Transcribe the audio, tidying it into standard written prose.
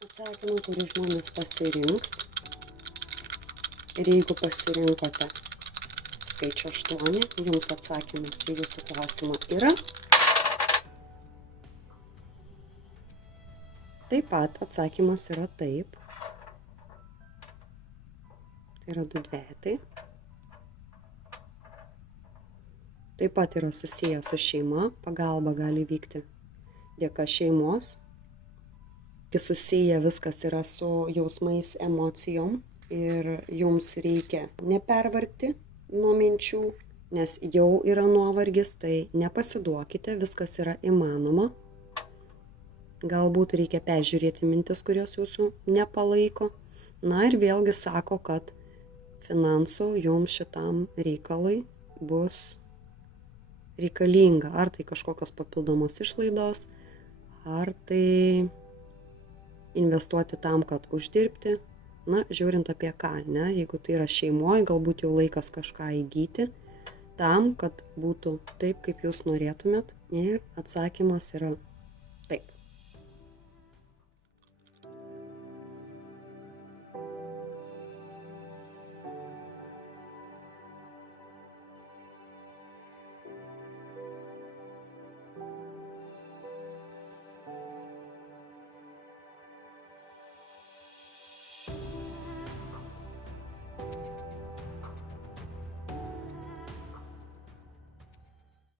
Atsakymą, kurį žmonės pasirinks. Ir jeigu pasirinkote skaičių 8, jums atsakymas į jūsų klausimą yra. Taip pat atsakymas yra taip. Tai yra 2 dvejetai. Taip pat yra susiję su šeima, pagalba gali vykti dėka šeimos. Susiję viskas yra su jausmais, emocijom ir jums reikia nepervargti nuo minčių, nes jau yra nuovargis, tai nepasiduokite, viskas yra įmanoma. Galbūt reikia peržiūrėti mintis, kurios jūsų nepalaiko. Na ir vėlgi sako, kad finansų jums šitam reikalui bus reikalinga. Ar tai kažkokios papildomos išlaidos, ar tai investuoti tam, kad uždirbti. Na, žiūrint apie ką, ne? Jeigu tai yra šeimoje, galbūt jau laikas kažką įgyti, tam, kad būtų taip, kaip jūs norėtumėt. Ir atsakymas yra